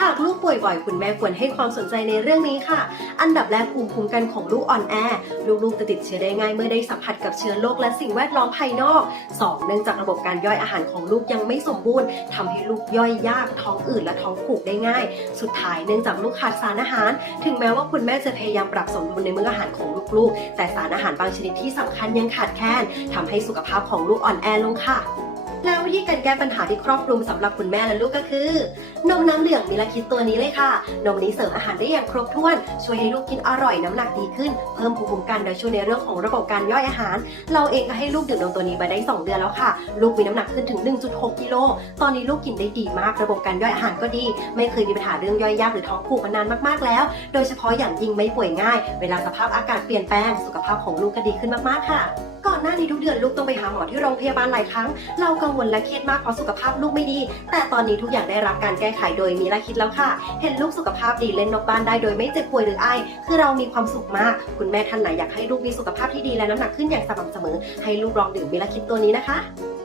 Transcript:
หากลูกป่วยบ่อยคุณแม่ควรให้ความสนใจในเรื่องนี้ค่ะ อันดับแรกภูมิคุ้มกันของลูกอ่อนแอ ลูกๆจะติดเชื้อได้ง่ายเมื่อได้สัมผัสกับเชื้อโรคและสิ่งแวดล้อมภายนอก 2. เนื่องจากระบบการย่อยอาหารของลูกยังไม่สมบูรณ์ทำให้ลูกย่อยยากท้องอืดและท้องผูกได้ง่าย สุดท้ายเนื่องจากลูกขาดสารอาหาร ถึงแม้ว่าคุณแม่จะพยายามปรับสมดุลในมื้ออาหารของลูกๆ แต่สารอาหารบางชนิดที่สำคัญยังขาดแคลนทำให้สุขภาพของลูกอ่อนแอลงค่ะ แล้ววิธีการแก้ปัญหาที่ครอบคลุมสำหรับคุณแม่และลูกก็คือ นมน้ำเหลืองมิลาคิดตัวนี้เลยค่ะ นมนี้เสริมอาหารได้อย่างครบถ้วน ช่วยให้ลูกกินอร่อยน้ำหนักดีขึ้น เพิ่มภูมิคุ้มกันโดยช่วยในเรื่องของระบบการย่อยอาหาร เราเองก็ให้ลูกดื่มนมตัวนี้มาได้ 2 เดือนแล้วค่ะ ลูกมีน้ำหนักขึ้นถึง 1.6 กิโล ตอนนี้ลูกกินได้ดีมาก ระบบการย่อยอาหารก็ดี ไม่เคยมีปัญหาเรื่องย่อยยากหรือท้องผูกมานานมากๆแล้ว โดยเฉพาะอย่างยิ่งไม่ป่วยง่าย เวลาสภาพอากาศเปลี่ยนแปลง สุขภาพของลูกก็ดีขึ้นมากๆค่ะ หน้านี้ทุกเดือนลูกต้องไปหาหมอที่โรงพยาบาลหลายครั้ง เรากังวลและเครียดมากเพราะสุขภาพลูกไม่ดี แต่ตอนนี้ทุกอย่างได้รับการแก้ไขโดยมีและคิดแล้วค่ะ เห็นลูกสุขภาพดีเล่นนอกบ้านได้โดยไม่เจ็บป่วยหรือไอ คือเรามีความสุขมาก คุณแม่ท่านไหนอยากให้ลูกมีสุขภาพที่ดีและน้ำหนักขึ้นอย่างสม่ำเสมอ ให้ลูกลองดื่มมิลาคิดตัวนี้นะคะ